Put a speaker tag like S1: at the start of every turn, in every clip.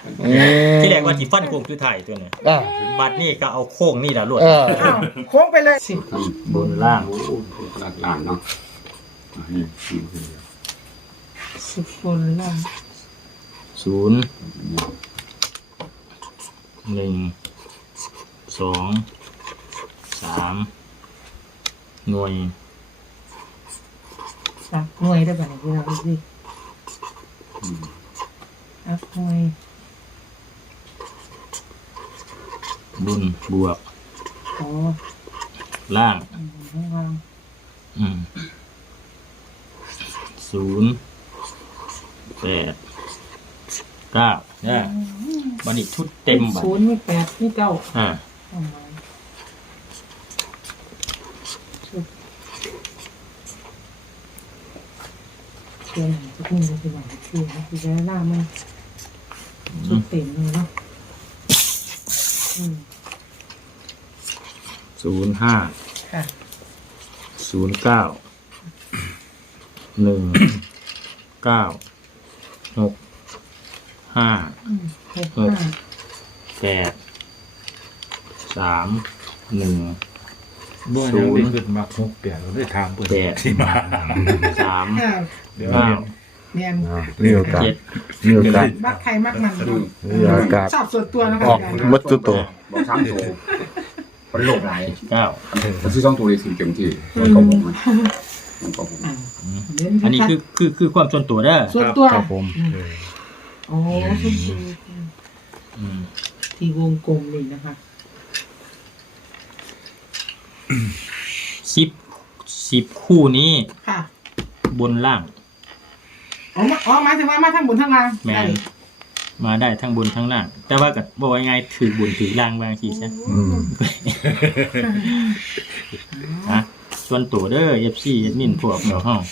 S1: ที่แรกว่าสิฟันโค้งสุดท้ายตัวเนี่ยบัดนี้ก็เอาโค้งนี่ล่ะรวด
S2: โค้งไปเลย
S1: บนล่าง
S3: ล่างเนาะนี่
S2: 10บนล่าง
S1: 0 1 2 3หน่วย
S2: หน่วยได้ป่ะเนี่ยพี่น้องดูสิหน่วย
S1: บุญบวกล่าง
S2: ล่าง
S1: 0 8 9เนี่ยบัดนี้ชุดเต็มบัด
S2: 0มี8มี9เดี๋ยวจะขึ้นไปที่ไหนที่นะที่จะล่ามันชุดเต็มเลยเนาะ
S1: 05
S2: ค่ะ
S1: 09 1 9 6 5 6 8 3 1
S4: บ่ยังได้ขึ้นมา6เปียกได้ถามเพิ่นที่มา
S1: 3
S2: 9เนี่ย
S4: มีโอกาส
S2: มักใครมักมัน
S4: มีโอกาส
S2: ชอบส่วนตัวนะครับ
S4: ออกมัดตัว
S3: บอก3ตัวมันโลกหลาย
S1: 9
S3: ซื้อ2ตัวเลยสิเต็มที่มันก็บ่มันก็บ่
S1: อันนี้คือความส่วนตัวเด้อ
S2: ส่วนตัว
S4: ครับผม
S2: โอ้ที่วงกลมนี่นะคะ
S1: 10คู่นี้
S2: ค่ะ
S1: บนล่าง
S2: หมายถึงว่ามาทั้งบนทั้งล่าง
S1: แม่นมาได้ทั้งบนทั้งล่างแต่ว่าก็บ่ว่าไงถือบนถือล่างบางทีซะฮะส่วนตัวเด้อ FC แอดมินพวกเราเฮา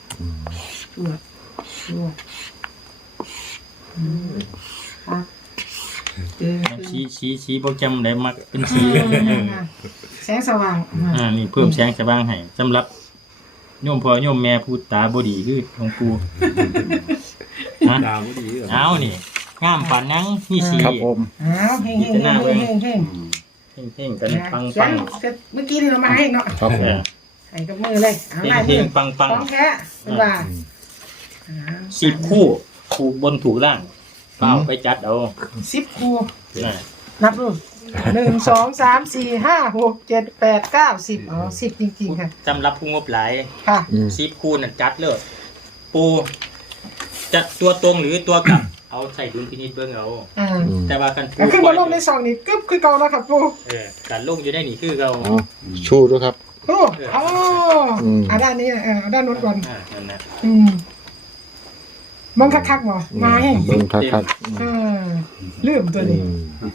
S1: ชี้โปรแกรมได้มักเป็นสี
S2: แสงสว่าง
S1: นี่เพิ่มแสงสว่างให้สำหรับโยมพ่อโยมแม่ผู้ตาบ่ดีคือหลวงปู่ฮะ
S4: ตาบ่ดี
S1: เอานี่งามปานนังมีสี
S4: ครับผม
S2: เฮ้ง
S1: กันปัง
S2: เมื่อกี้นี่เรามาให้เนาะ
S4: ครับผม
S2: ให้กับมือเลยเอาลายมือ
S1: ปัง
S2: ของแท้เป็นว่า
S1: 10คู่ถูกบนถูกล่างเอาไปจัดเอา
S2: 10คู่นับดู1 2 3 4 5 6 7 8 9 1010จริงๆค่ะ
S1: สำหรับผู้งบหลาย
S2: ค่ะ
S1: 10คู่น่ะจัดเลยปูจะตัวตรงหรือตัวกลับเอาใส่ดุลพินิจเบิ่งเอาแต่ว่ากัน
S2: ปูขึ้นบนลงในซองนี่กึ๊บคือเก่าแล้วครับปู
S1: การลงอยู่ได้นี่คือเก่า
S4: ชูด้วยครับ
S2: โอ้ด้านนี้ด้านนู้นก่อน
S1: นั่นน่ะ
S2: บังคักๆบ่มาให้
S4: บังคัก
S2: ลืมตัวนี้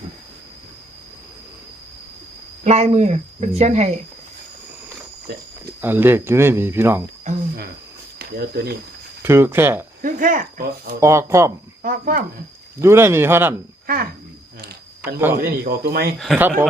S2: ลายมือเป็นเขียนให้
S4: อันเลขอยู่ในนี่พี่น้อง
S1: เดี๋ยวตัวนี้
S4: ถือแค่ออกพร้อมอยู่ในนี่เท่านั้น
S2: ค่ะ
S1: ท่านบอกได้นี่ออกตัวไหม
S4: ครับผม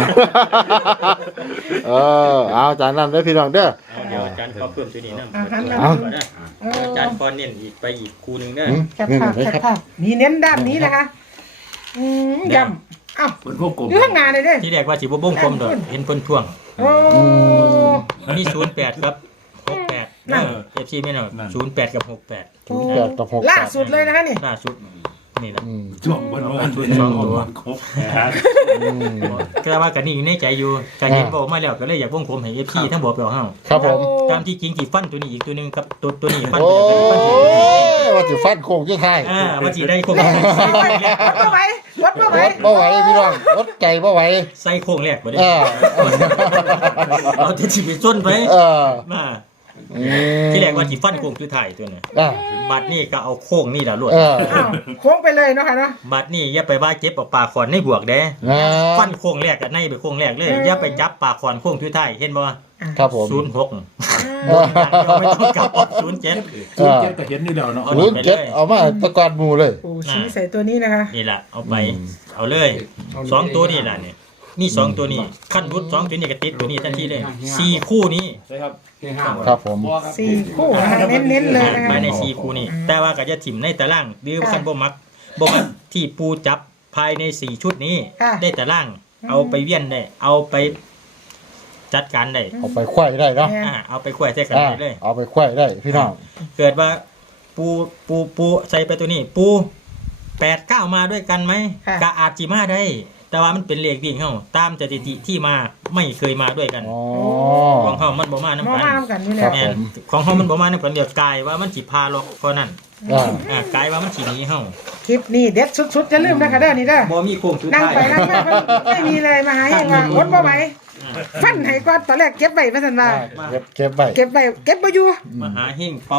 S4: เอาอาจารย์นั่นได้พี่น้องเด้อ
S1: เดี๋ยวอาจารย์ขอเพิ่มตัวนี้นะอาจารย์ขอเน้นอีกไปอีกคู่นึงเด้อ
S2: ค่ะนี่เน้นด้านนี้นะคะย้ำอยู่ข้างหน้าเลยเด้อ
S1: ที่แรกว่าสิบ่บ่งกลมดอกเห็นเพิ่นท่วงมี08ครับ68FC แม่น08กับ68
S2: ล่าสุดเลยนะคะนี่
S1: ล่าสุดนี่นะ
S4: ช่วงวัน
S1: ชุด2ตัวครบก็ว่ากันนี่อยู่ในใจอยู่การเห็นบอกมาแล้วก็เลยอยากวงกลมให้ FC ทั้งบ่เปล่าเฮา
S4: ครับผม
S1: ตามที่จริงสิฟันตัวนี้อีกตัวนึงกับตัวนี้ฟัน
S4: ว่าสิฟันโค้งสุดท้าย
S1: ว่าสิได้โค้ง
S2: บ่ไหว
S4: พี่น้องรถไก่บ่ไหว
S1: ใส่โค้งแรกบ่ได้เอาแต่สิไปส้นไปมาที่แรกว่าสิฟันโค้งสุดท้ายตัวนี้บัดนี้ก็เอาโค้งนี่ล่ะรวด
S2: โค้งไปเลยเนาะค่ะเนาะ
S1: บัดนี้อย่าไปว่าเจ็บเอาปากขอนในบวกเด้ฟันโค้งแรกกับในไปโค้งแรกเลยอย่าไปจับปากขอนโค้งสุดท้ายเห็นบ่
S4: ครับผม
S1: 06ไม่ต้องกลับออก07
S4: ก็เห็นนี่แล้วเนาะ07เอามาตะกอนหมู่เลย
S2: ชี้ใส่ตัวนี้นะคะ
S1: นี่ล่ะเอาไปเอาเลย2ตัวนี่ล่ะนี่มี2ตัวนี้ขั้นรุด2ตัวนี้ก็ติดตัวนี้ทันทีเลย4คู่นี้
S4: ใช่ครับครับผม
S2: 4คู่เน้นๆเลย
S1: ภายใน4คู่นี้แต่ว่าก็จะถิ่มในตารางหรือคันบ่มักบอกว่าที่ปูจับภายใน4ชุดนี้
S2: ค่ะ
S1: ได้แต่ล่างเอาไปเวียนได้เอาไปจัดการได้
S4: เอาไปควายได้เนาะ
S1: เอาไปขวายใส่กันได้เลย
S4: เอาไปควายได้พี่น้อง
S1: เกิดว่าปูใส่ไปตัวนี้ปู8-9มาด้วยกันไหม
S2: ค่ะ
S1: กะอาจจิมาได้ แต่ว่ามันเป็นเลขวิ่งเฮาตามสถิติที่มาไม่เคยมาด้วยกัน
S4: อ๋อ
S1: ของเฮามันบ่มานํ
S2: มอ
S1: กัน
S2: มาทำกันนี่แห
S4: ครั
S2: ละ
S4: บ
S1: แม่นของเฮามันบ่มานํกันเดี๋ยวกลายว่ามันสิพาล็อกเพราะนั้น กลายว่ามันสิหนีเฮา
S2: คลิปนี้เด็ดสุดๆจะลืมนะคะเด้อนี่เด้อ
S1: บ่มีโค้งสุด
S2: นั่ง
S1: ท้าย
S2: ไปนั่งมาไม่มีเลยมาหาเองว่าอดบ่ไหวฟันให้ก่อนตอนแรกเก็บไว้ว่าซั่นว่า
S4: เก็บไว้
S2: เก็บไว้เก็บบ่อยู่
S1: มหาเฮงเป่า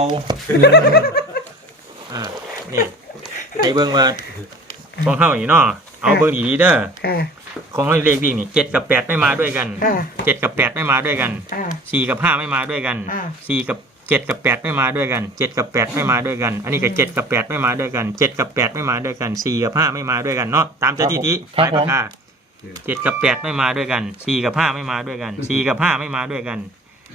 S1: นี่ให้เบิ่งว่าของเฮานี่เนาะเอาเบิ่งดีๆเด้อ
S2: ค่ะ
S1: ของเฮาเลขวิ่งนี่7กับ8ไม่มาด้วยกัน
S2: ค่ะ
S1: 7กับ8ไม่มาด้วยกัน
S2: ค่ะ
S1: 4กับ5ไม่มาด้วยกัน
S2: อ่า
S1: 4กับ7กับ8ไม่มาด้วยกัน7กับ8ไม่มาด้วยกัน อันนี้ก็7กับ8ไม่มาด้วยกัน7กับ8ไม่มาด้วยกัน4กับ5ไม่มาด้วยกันเนาะตามสถิติ
S4: ครับ
S1: ป
S4: ผ
S1: ลาย
S4: ม
S1: ปากกา7กับ8ไม่มาด้วยกัน4กับ5ไม่มาด้วยกัน4กับ5ไม่มาด้วยกัน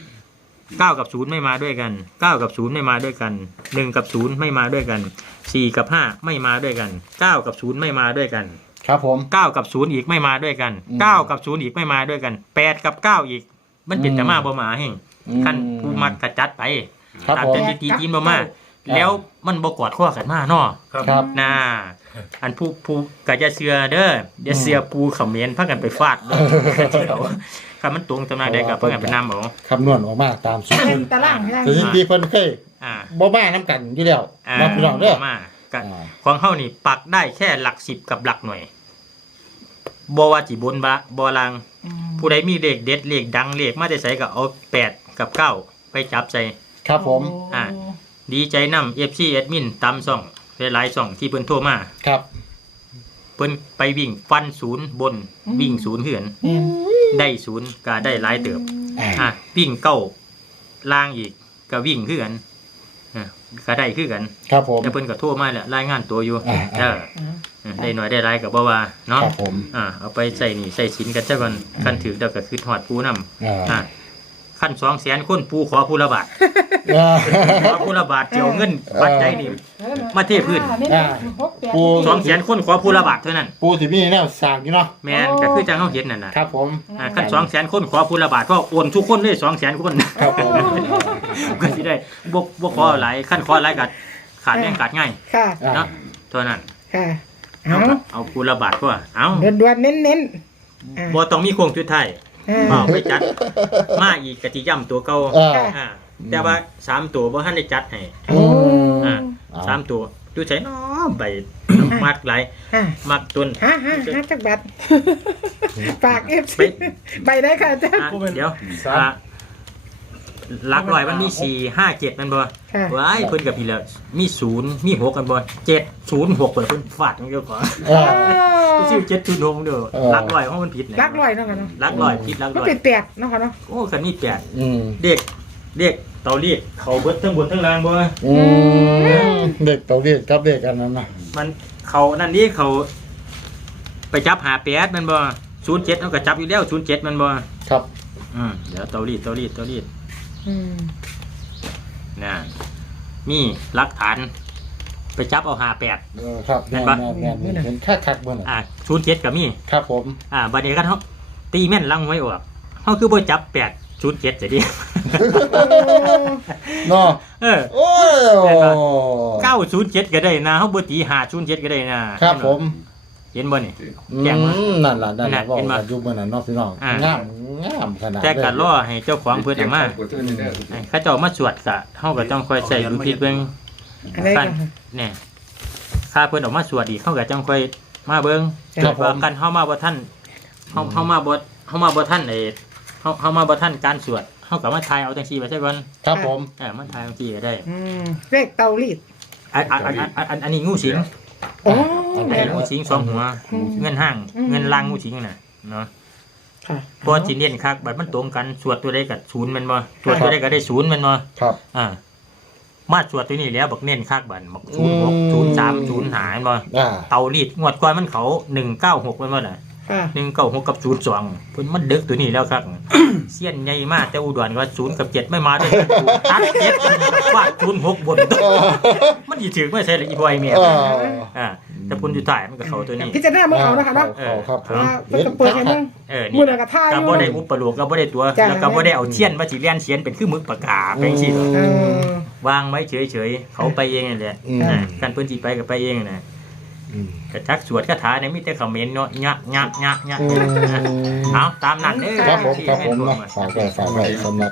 S1: 9กับ0ไม่มาด้วยกัน9กับ0ไม่มาด้วยกัน1กับ0ไม่มาด้วยกัน4กับ5ไม่มาด้วยกัน9กับ0ไม่มาด้วยกัน
S4: ครับผม
S1: 9กับ0อีกไม่มาด้วยกัน9กับ0อีกไม่มาด้วยกัน8กับ9อีกมันเป็นแต่มาบ่มาแห่งขั้นผู้มักกระจัดไป
S4: ครับ
S1: ตาม
S4: ผม
S1: แต่ตีทีมบ่มาแล้วมันบ่กอดข้อกันมาเนาะ
S4: ครับ
S1: น่าอันผู้ก็จะเชื่อเด้ออย่าเชื่อปูเขมรพากันไปฟาดเด้อเดี๋ยวคันมันตรงตำนานใดก็เพิ่นกันไปนำเอา
S4: คำนวณออกมาตามสูตร
S2: เป็นตารางให้ได้
S4: คือที่เพิ่นเคย
S1: อ่า
S4: บ่มาน้ำกันอยู่แล้วมาพี่น้องเด้อ
S1: มาก็
S4: อ่า
S1: ของเฮานี่ปักได้แค่หลัก10กับหลักหน่วยบ่ว่าสิบนบ่ล่าง ผู้ใดมีเลขเด็ดเลขดังเลขมาแต่ไสก็เอา8กับ9ไปจับใส่
S4: ครับผม
S1: ดีใจนำ FC แอดมินตามช่องหลายๆช่องที่เพิ่นโทรมา
S4: ครับ
S1: เพิ่นไปวิ่งฟันศูนย์บนวิ่งศูนย์เหือนได้ศูนย์ก็ได้หลายเติบวิ่งเก้าล่างอีกก็วิ่งคือกันก็ได้คือกัน
S4: ครับผม
S1: แต่เพิ่นก็โทรมาแล้วรายงานตัวอยู่
S4: อ่า
S1: ได้หน่อยได้หลายก็บ่ว่าเนาะ
S4: ครับผม
S1: เอาไปใส่หนี้ใส่สินกันซะก่อนคันถือแล้วก็คือฮอดปูนำขั้น200,000คนปูขอผู้ละบาทขอผู้ละบาทเจียวเงินบัดใจนี่มาเทพื้น
S4: ปู
S1: 200,000คนขอผู้ละบาทเท่านั้น
S4: ปูสิมีแนวสร้างอยู่เนาะ
S1: แม่นก็คือจังเฮาเห็นนั่นน่ะ
S4: ครับผม
S1: ขั้น200,000คนขอผู้ละบาทก็โอนทุกคนเลย200,000คน
S4: ครับผม
S1: ก็สิได้บ่ขอหลายขั้นขอหลายก็ขาดแรงขาดง่าย
S2: ค่ะ
S1: เนาะเท่านั้น
S2: ค่ะ
S1: เอาผู้ละบาทก็เอา
S2: ด่วนๆเน้น
S1: บ่ต้องมีโครงสุดท้ายเอาไปจัดมาอีกก็สิย้ำตัวเก่า แต่ว่า3ตัวบ่ทันได้จัดให้
S4: อืม
S1: 3ตัวดูใส่เนาะใบมักหลายมักต้น
S2: ฮ่าจักบัตรฝาก FC ใบได้ค่ะอาจารย์
S1: เดี๋ยวหลักร้อยมันมี4 5 7มันบ่ว้ายเพิ่นก็พี่แล้วมี0มี6กันบ่7 0 6เพิ่นฟาดมันก็ขอชื่อ706เด้อหลักร้อยของมันผิด
S2: รักร้อยเนาะค่ะเนาะ
S1: หลักร้อยผิดหลัก
S2: มัน
S1: ร้อย
S2: เป็น8เนาะค่ะเนาะ
S1: โอ้คันนี้8 เด็กเตารีดเขาเบิดทั้งบนทั้งล่างบ่
S4: เด็กเตาเรียกกับเด็กอันนั้นนะ
S1: มันเขานั่นนี่เขาไปจับ58มันบ่07เอาก็จับอยู่แล้ว07มันบ่
S4: ครับ
S1: เดี๋ยวเตารีดน่ะมีหลักฐานไปจับเอา58
S4: ครับแม่นเห็นคักๆเบิ่น
S1: 07ก็มี
S4: ครับผม
S1: บัดนี้กันเฮาตีแม่นลังไว้ออกเฮาคือบ่จับ807จะดิ
S4: เนาะโอ้ย
S1: 907ก็ได้นะเฮาบ่ตี507ก็ได้นะครับ
S4: ผม
S1: เห็นบ่นี่
S4: นั่นล่ะบอกกันอยู่เมื่อนั้นเนาะพี่น้องงามขนาด
S1: แต่ก็รอให้เจ้าของเพิ่นเอามาเขาเจ้ามาสวดก็เฮาก็ต้องค่อยใส่ดูพิษเบิ่ง
S2: อะไร
S1: คั
S2: กัน น
S1: เนี่ยถ้าเพิ่นออกมาสวดอีกเฮาก็จังค่อยมาเบิ่งว่ากันเฮามาบ่ทันเฮามาบ่ทันเฮามาบ่ทันการสวดเฮาก็มาทายเอาจังซี่ไปซะก่อน
S4: ครับผม
S1: มันทายจังซี่ก็ได้
S2: เลขเตารีด
S1: อันนี้งูสิง
S2: โอ้
S1: งูสิงสองหัวเงินห้างเงินลางงูสิงน่ะเนาะ
S2: ค่ะ
S1: พอสิเน้นคักบัดมันตรงกันสวดตัวใดก็0แม่นบ่สวดตัวใดก็ได้0แม่นบ่
S4: ครับ
S1: มาสวดตัวนี้แล้วบักเน้นคักบัดบัก06 03 05แม่นบ่เตารีดงวดก่อนมันเขา196แม่นบ่น่ะ 196กับ02เพิ่นมันดึกตัวนี้แล้วครับเสี้ยนใหญ่มากแต่อุดรก็0กับ7ไม่มาด้วยตัด7ฟาด06บนมันสิถึงไม่ใช่ละอีพ่อไอ้แม่แต่แต่ผลสุดท้ายมันก็เข้าตัวนี้
S2: พิจารณาเมื่อเอานะคะเนาะ
S4: ครับผม
S2: เป็นกระเปิดให้มึง
S1: นี่
S2: มือหนังกระท่า
S1: ก็บ่ได้อุปโลกก็บ่ได้ตัวแล้วก็บ่ได้เอาเทียนมาสิเลียนเขียนเป็นคือมึกปากกาเป็นจังซี่วางไว้เฉยๆเขาไปเองนั่นแหละกันเพิ่นสิไปก็ไปเองน่ะกระจักสวดคาถาเนี่ยมีแต่คอมเมนต์เนาะยะเอาตามนั้นเด้อ
S4: ครับผมเนาะฝากไว้สำหรับ